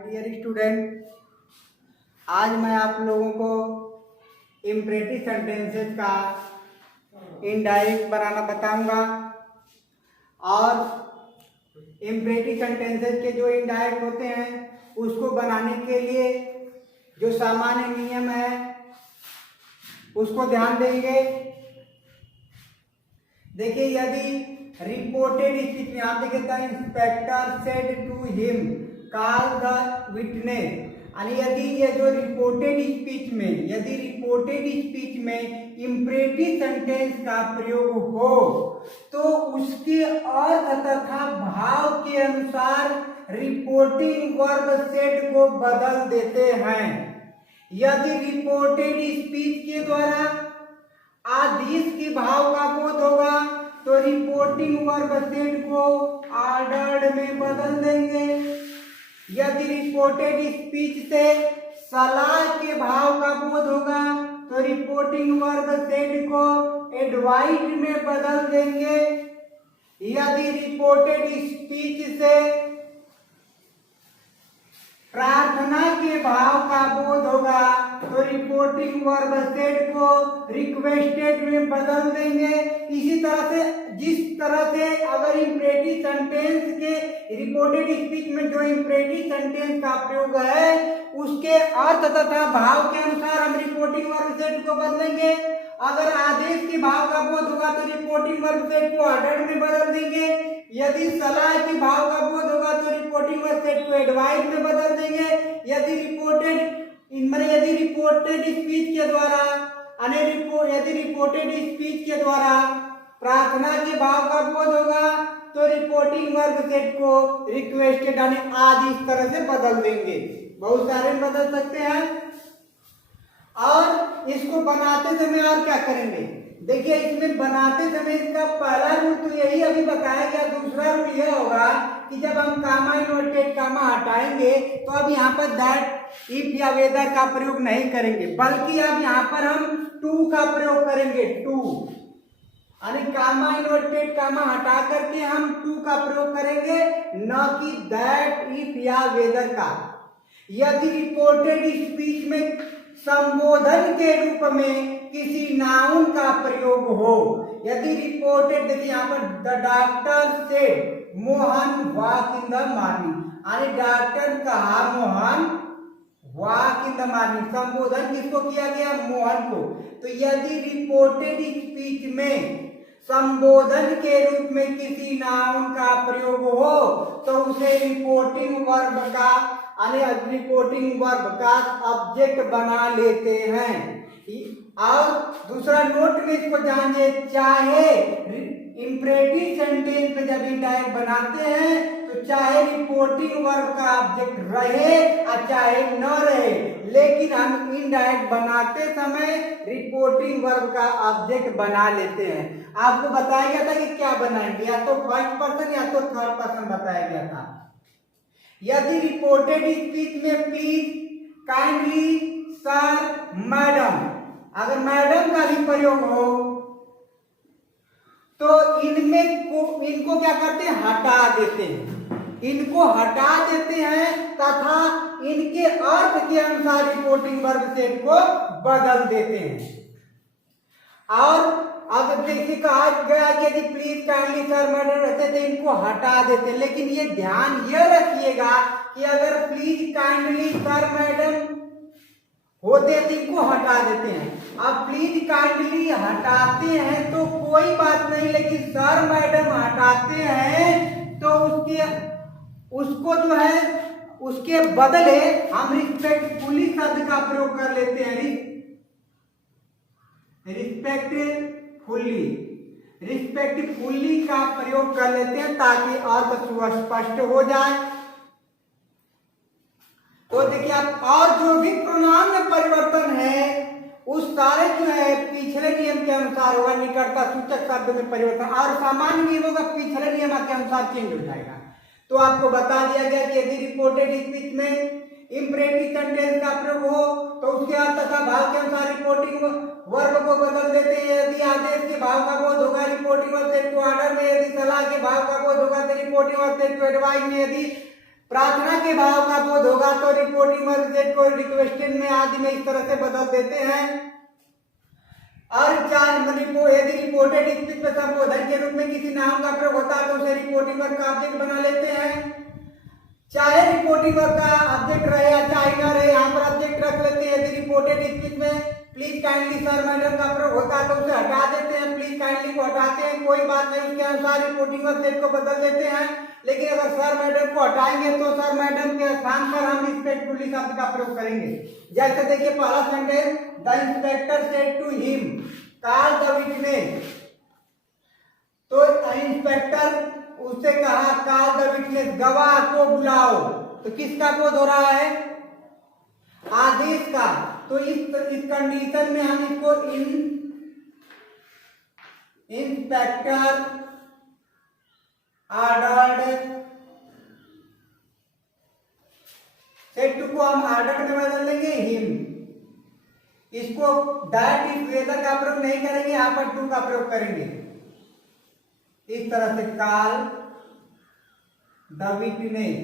Dear student, आज मैं आप लोगों को इम्परेटिव सेंटेंसेस का इनडायरेक्ट बनाना बताऊंगा। और इम्परेटिव सेंटेंसेस के जो इनडायरेक्ट होते हैं उसको बनाने के लिए जो सामान्य नियम है उसको ध्यान देंगे। देखिए, यदि रिपोर्टेड स्पीच में आप देखिए inspector said to him call the witness, और यदि ये जो रिपोर्टेड स्पीच में इम्परेटिव सेंटेंस का प्रयोग हो तो उसके अर्थ तथा भाव के अनुसार रिपोर्टिंग वर्ब सेड को बदल देते हैं। यदि रिपोर्टेड स्पीच के द्वारा आदेश के भाव का बोध होगा तो रिपोर्टिंग वर्ब सेड को ऑर्डर्ड में बदल देंगे। यदि रिपोर्टेड स्पीच से सलाह के भाव का बोध होगा तो रिपोर्टिंग वर्ब सेड को एडवाइस में बदल देंगे। यदि रिपोर्टेड स्पीच से प्रार्थना के भाव का बोध होगा तो रिपोर्टिंग वर्ब सेड को रिक्वेस्टेड में बदल देंगे। इसी तरह से जिस तरह से अगर इम्परेटिव सेंटेंस के रिपोर्टेड स्पीच में जो इम्परेटिव सेंटेंस का प्रयोग है उसके अर्थ तथा भाव के अनुसार हम रिपोर्टिंग वर्ब सेड को बदलेंगे। अगर आदेश के भाव का बोध होगा तो रिपोर्टिंग वर्ब सेड को ऑर्डर में बदल देंगे। यदि सलाह के भाव का बोध होगा तो रिपोर्टिंग वर्ब सेड को एडवाइस में बदल देंगे। यदि रिपोर्टेड स्पीच के द्वारा प्रार्थना के भाव का बोध होगा तो रिपोर्टिंग वर्ब सेड को रिक्वेस्टेड आदि इस तरह से बदल देंगे। बहुत सारे बदल सकते हैं। और इसको बनाते समय और क्या करेंगे, देखिए इसमें बनाते समय इसका पहला रूल तो यही अभी बताया गया। दूसरा रूल यह होगा कि जब हम कामा इन्वर्टेड कामा हटाएंगे तो अब यहाँ पर दैट इफ या वेदर का प्रयोग नहीं करेंगे, बल्कि अब यहाँ पर हम टू का प्रयोग करेंगे। टू यानी कामा इन्वर्टेड कामा हटा करके हम टू का प्रयोग करेंगे, न कि दैट इफ या वेदर का। यदि रिपोर्टेड स्पीच में संबोधन के रूप में किसी नाउन का प्रयोग हो, यदि रिपोर्टेड, देखिए यहाँ पर the doctor said Mohan walk in the morning, यानी डॉक्टर कहा Mohan walk in the morning, संबोधन किसको किया गया, मोहन को। तो यदि रिपोर्टेड स्पीच में संबोधन के रूप में किसी नाउन का प्रयोग हो तो उसे रिपोर्टिंग वर्ब का ऑब्जेक्ट बना लेते हैं। और दूसरा नोट में इसको जानिए, चाहे इम्परेटिव सेंटेंस में जब इनडायरेक्ट बनाते हैं तो चाहे रिपोर्टिंग वर्ब का ऑब्जेक्ट रहे और चाहे न रहे, लेकिन हम इनडायरेक्ट बनाते समय रिपोर्टिंग वर्ब का ऑब्जेक्ट बना लेते हैं। आपको बताया गया था कि क्या बनाएंगे, या तो फर्स्ट पर्सन या तो थर्ड पर्सन बताया गया था। यदि रिपोर्टेड स्पीच में प्लीज, काइंडली, सर, मैडम, अगर मैडम का भी प्रयोग हो तो इनको क्या करते हैं, हटा देते हैं। इनको हटा देते हैं तथा इनके अर्थ के अनुसार रिपोर्टिंग वर्ब सेड को बदल देते हैं। और अगर देखिए कहा गया कि प्लीज, काइंडली, सर, मैडम रहते थे, इनको हटा देते हैं। लेकिन ये ध्यान ये रखिएगा कि अगर प्लीज, काइंडली, सर, मैडम होते तो इनको हटा देते हैं। अब प्लीज काइंडली हटाते हैं तो कोई बात नहीं, लेकिन सर मैडम हटाते हैं तो उसको जो है उसके बदले हम रिस्पेक्टफुली शब्द का प्रयोग कर लेते हैं। रिस्पेक्टफुली का प्रयोग कर लेते हैं ताकि अर्थ स्पष्ट हो जाए। तो देखिए आप, और जो भी प्रोनाउन में परिवर्तन है उस सारे जो है पिछले नियम के अनुसार होगा। निकटता सूचक शब्द में परिवर्तन और सामान्य नियम होगा पिछले नियम के अनुसार चेंज हो जाएगा। तो आपको बता दिया गया कि यदि रिपोर्टेड स्पीच में इम्परेटिव सेंटेंस का प्रयोग हो तो उसके अर्थ तथा भाव के अनुसार रिपोर्टिंग वर्ब को बदल देते हैं। यदि आदेश के भाव का बोध होगा रिपोर्टिंग वर्ब सेड को ऑर्डर में, यदि सलाह के भाव का बोध होगा तो रिपोर्टिंग वर्ब सेड को एडवाइस में, यदि प्रार्थना के भाव का बोध होगा तो रिपोर्टिंग वर्ब को रिक्वेस्टेड में आदि में इस तरह से बदल देते हैं। और यदि रिपोर्टेड स्पीच में संबोधन के रूप में किसी नाम का प्रयोग होता है तो उसे रिपोर्टिंग वर्ब का ऑब्जेक्ट बना लेते हैं। चाहे रिपोर्टिंग वर्ब का ऑब्जेक्ट रहे या चाहे न रहे, यहाँ पर ऑब्जेक्ट रख लेते हैं। यदि रिपोर्टेड स्पीच में प्लीज काइंडली सर मैडम का प्रयोग होता है तो उसे हटा देते हैं, प्लीज काइंडली को हटाते हैं, कोई बात नहीं, उसके अनुसार रिपोर्टिंग वर्ब सेट को बदल देते हैं। लेकिन अगर सर मैडम को हटाएंगे तो सर मैडम के स्थान पर हम रिस्पेक्टफुली शब्द का प्रयोग करेंगे। जैसे देखिए पहला sentence, the inspector said to him call the witness. तो इंस्पेक्टर उससे कहा कॉल द विटनेस, गवाह को बुलाओ। तो किसका बोध हो रहा है? आदेश का। तो इस कंडीशन में हम इसको इंस्पेक्टर ऑर्डर्ड सेड टू को हम ऑर्डर्ड में बदल लेंगे हिम। इसको दैट इज वेदर का प्रयोग नहीं करेंगे, यहां पर टू का प्रयोग करेंगे। इस तरह से call the witness,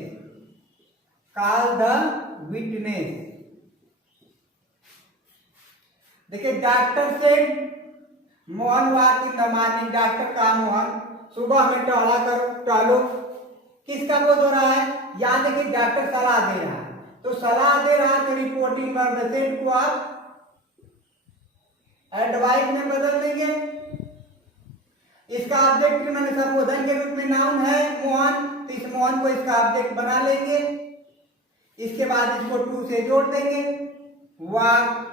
call the witness. देखिए doctor said Mohan walk in the morning, doctor का मोहन सुबह में टहला करो, टहलो। किसका बोध हो रहा है? यहाँ देखिए डॉक्टर सलाह दे रहा है, तो सलाह दे रहा है तो रिपोर्टिंग वर्ब सेड को आप एडवाइस में बदल देंगे। इसका ऑब्जेक्ट मैंने संबोधन के रूप में नाउन है मोहन, तो इस मोहन को इसका ऑब्जेक्ट बना लेंगे। इसके बाद इसको टू से जोड़ देंगे, वॉक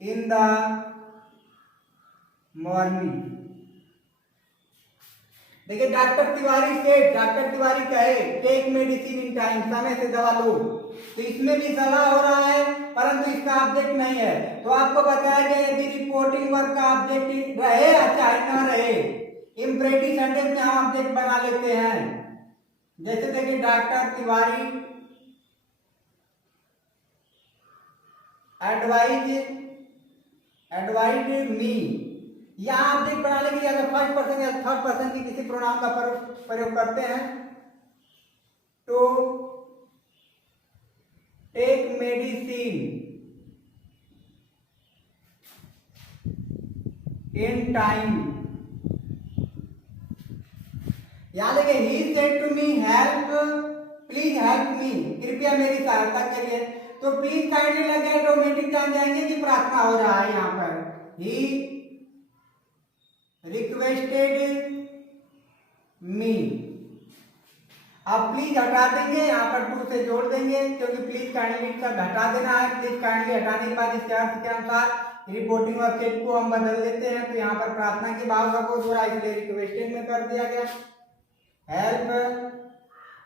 इन द मॉर्निंग। देखिए डॉक्टर तिवारी से, डॉक्टर तिवारी कहे टेक मेडिसिन इन टाइम, समय से दवा लो। तो इसमें भी सलाह हो रहा है परंतु इसका ऑब्जेक्ट नहीं है। तो आपको बताया गया यदि रिपोर्टिंग वर्ब का ऑब्जेक्ट रहे या चाहे न रहे, इंपरेटिव सेंटेंस में हम ऑब्जेक्ट बना लेते हैं। जैसे देखिए डॉक्टर तिवारी एडवाइज मी, यहाँ ऑब्जेक्ट बना लेंगे। अगर फर्स्ट पर्सन या थर्ड पर्सन की किसी प्रोनाउन का प्रयोग करते हैं तो टेक मेडिसिन इन टाइम। यहां देखिए he said to me help, please help me, कृपया मेरी सहायता करिए। तो प्लीज काइंडली लगे ऑटोमेटिक जान जाएंगे कि प्रार्थना हो रहा है। यहाँ पर ही रिक्वेस्टेड मी, अब प्लीज हटा देंगे, यहाँ पर टू से जोड़ देंगे क्योंकि प्लीज काइंडली सब हटा देना है। प्लीज काइंडली हटाने के बाद इसके अर्थ के अनुसार रिपोर्टिंग वर्ब सेड को हम बदल देते हैं। तो यहाँ पर प्रार्थना के भाव का बोध हो रहा है इसलिए रिक्वेस्टेड में कर दिया गया हेल्प।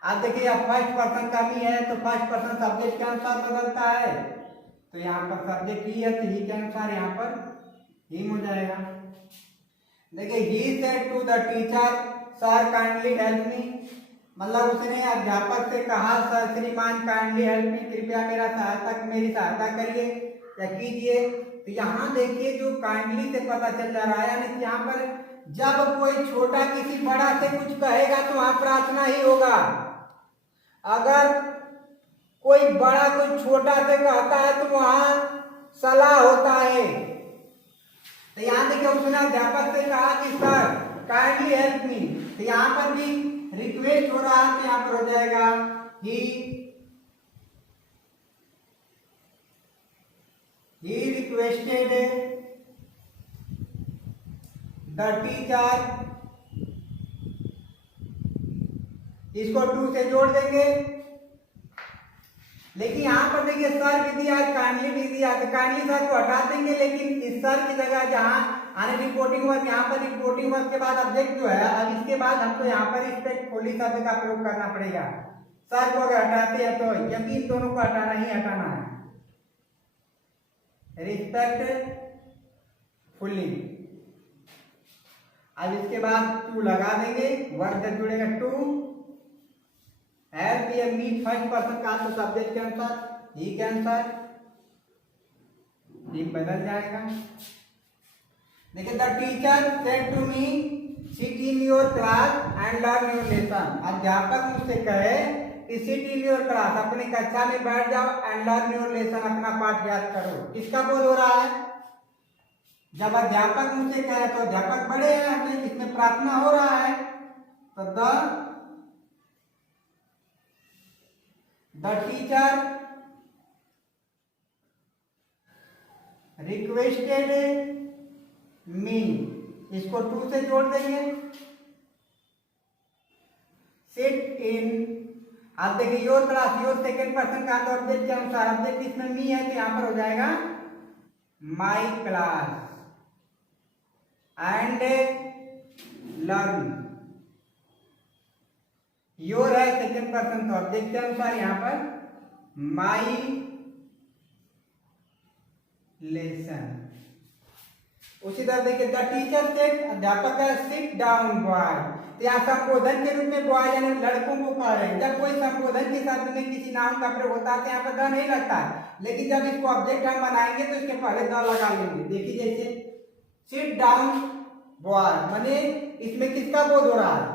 अब देखिए अब फर्स्ट पर्सन का भी है तो फर्स्ट पर्सन सब्जेक्ट के अनुसार बदलता है। तो यहाँ पर सब्जेक्ट ही है तो ही के अनुसार यहाँ पर हिम हो जाएगा। देखिए he said to the teacher sir kindly help me, मतलब उसने अध्यापक से कहा सर श्रीमान काइंडली हेल्प मी, कृपया मेरी सहायता करिए या कीजिए। तो यहाँ देखिए जो काइंडली से पता चल रहा है यानी यहाँ पर जब कोई छोटा किसी बड़ा से कुछ कहेगा तो वहां प्रार्थना ही होगा। अगर कोई बड़ा कोई छोटा से कहता है तो वहां सलाह होता है। तो यहाँ देखिए उसने अध्यापक से कहा कि सर काइंडली हेल्प मी, तो यहाँ पर भी रिक्वेस्ट हो रहा है तो यहाँ पर हो जाएगा he requested the teacher, इसको टू से जोड़ देंगे। लेकिन यहाँ पर देखिए सर भी दिया काइंडली भी दिया, तो काइंडली सर को हटा देंगे लेकिन इस सर की जगह जहाँ आने रिपोर्टिंग वर्ब, यहाँ पर रिपोर्टिंग वर्ब के बाद ऑब्जेक्ट जो है अब इसके बाद हमको यहाँ पर रिस्पेक्टफुली शब्द का प्रयोग करना पड़ेगा। सर को अगर हटाते हैं तो जबकि इन दोनों को हटाना ही हटाना है, रिस्पेक्टफुली। अब इसके बाद टू लगा देंगे, वर्ब जब जुड़ेगा टू हेल्प या मी फर्स्ट पर्सन का तो सब्जेक्ट के अनुसार ही के अनुसार ही बदल जाएगा। देखिए the teacher said to me sit in your class and learn your lesson. अध्यापक मुझसे कहे कि सिट इन योर क्लास, अपनी कक्षा में बैठ जाओ, एंड लर्न योर लेसन, अपना पाठ याद करो। किसका बोध हो रहा है? जब अध्यापक मुझसे कहे तो अध्यापक बड़े हैं, इसमें प्रार्थना हो रहा है। तो द टीचर रिक्वेस्टेड मी, इसको टू से जोड़ देंगे। सिट इन, आप देखिए your class, your second person का ऑब्जेक्ट के अनुसार, ऑब्जेक्ट इसमें मी है तो यहां पर हो जाएगा my class and learn. Your है सेकेंड पर्सन का ऑब्जेक्ट के अनुसार, यहां पर माई लेसन। उसी तरह देखिए द टीचर सेड, अध्यापक है सिट डाउन बॉय, तो यहाँ संबोधन के रूप में बॉय यानी लड़कों को कह रहे हैं। जब कोई संबोधन के शब्द में किसी नाम का प्रयोग होता है तो यहाँ पर द नहीं लगता है, लेकिन जब इसको ऑब्जेक्ट हम बनाएंगे तो इसके पहले द लगा लेंगे। देखिए जैसे सिट डाउन बॉय, माने इसमें किसका बोध हो रहा है?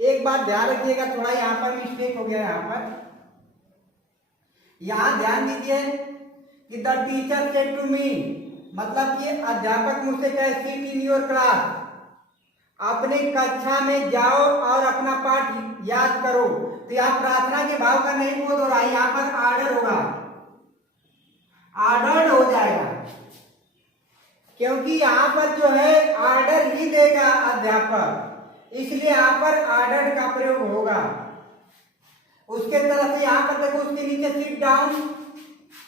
एक बात ध्यान रखिएगा, थोड़ा यहाँ पर मिस्टेक हो गया। यहाँ ध्यान दीजिए कि the teacher said to me, मतलब कि अध्यापक मुझसे कहे सिट इन योर क्लास, अपने कक्षा में जाओ और अपना पाठ याद करो। तो यहाँ प्रार्थना के भाव का नहीं बोध हो रहा है, यहाँ पर आर्डर होगा, आर्डर हो जाएगा, क्योंकि यहाँ पर जो है आर्डर ही देगा अध्यापक, इसलिए यहाँ पर आर्डर का प्रयोग होगा। उसके तरफ से यहाँ पर देखो, उसके नीचे सिट डाउन,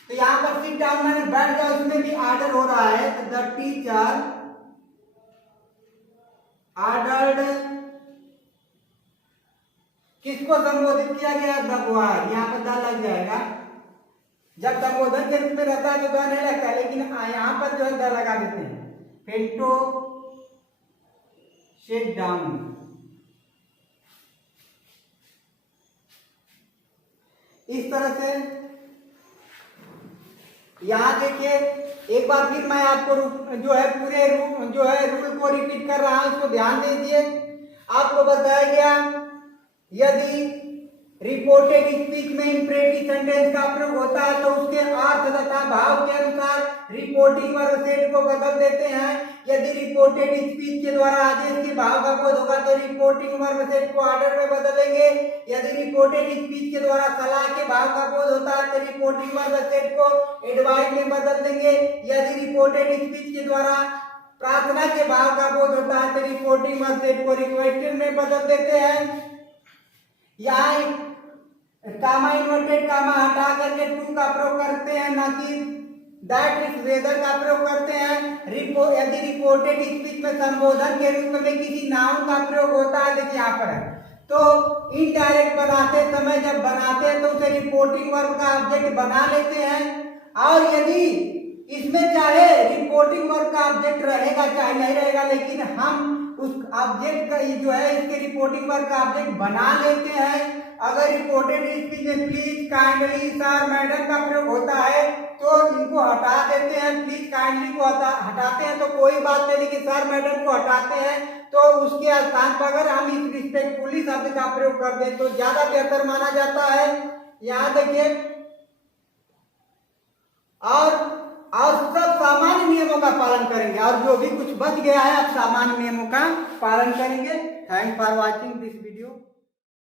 तो यहाँ पर सिट डाउन मैंने बैठ जाओ, इसमें भी आर्डर हो रहा है। तो द टीचर आर्डर्ड, किसको संबोधित किया गया? द बॉय, यहाँ पर द लग जाएगा। जब संबोधन के रूप में रहता है तो द नहीं लगता, लेकिन यहाँ पर जो है द लगा देते हैं। फेंटो सिट डाउन, इस तरह से यहाँ देखिए एक बार फिर मैं आपको जो है पूरे रूल को रिपीट कर रहा हूं, इसको ध्यान दीजिए। आपको बताया गया यदि रिपोर्टेड स्पीच में इंपरेटिव सेंटेंस का प्रयोग होता है तो उसके अर्थ तथा भाव के अनुसार रिपोर्टिंग वर्ब सेट को बदल देते हैं। यदि रिपोर्टेड स्पीच के द्वारा आदेश के भाव का बोध होगा तो रिपोर्टिंग वर्ब सेट को ऑर्डर में बदलेंगे। यदि रिपोर्टेड स्पीच के द्वारा सलाह के भाव का बोध होता है तो रिपोर्टिंग वर्ब सेट को एडवाइस में बदल देंगे। यदि रिपोर्टेड स्पीच के द्वारा प्रार्थना के भाव का बोध होता है तो रिपोर्टिंग वर्ब सेट को रिक्वेस्टेड में बदल देते हैं। यहाँ कामा इन्वर्टेड कामा हटा करके टू का प्रयोग करते हैं, ना कि दैट इज वेदर का प्रयोग करते हैं। यदि रिपोर्टेड स्पीच में संबोधन के रूप में किसी नाउन का प्रयोग होता है, देखिए यहाँ पर है, तो इनडायरेक्ट बनाते समय जब बनाते हैं तो उसे रिपोर्टिंग वर्ब का ऑब्जेक्ट बना लेते हैं। और यदि इसमें चाहे रिपोर्टिंग वर्ब का ऑब्जेक्ट रहेगा चाहे नहीं रहेगा, लेकिन हम उस ऑब्जेक्ट का जो है इसके रिपोर्टिंग वर्ब का ऑब्जेक्ट बना लेते हैं। अगर रिपोर्टेड स्पीच में प्लीज, काइंडली, सर, मैडम का प्रयोग होता है तो इनको हटा देते हैं। प्लीज, काइंडली को हटाते हैं तो कोई बात नहीं, लेकिन सर, मैडम को हटाते हैं तो उसके स्थान पर अगर हम इस रिस्पेक्टफुली शब्द का प्रयोग कर दें तो ज्यादा बेहतर माना जाता है। यहाँ देखिए, और सब सामान्य नियमों का पालन करेंगे, और जो भी कुछ बच गया है आप सामान्य नियमों का पालन करेंगे। Thanks for watching this video.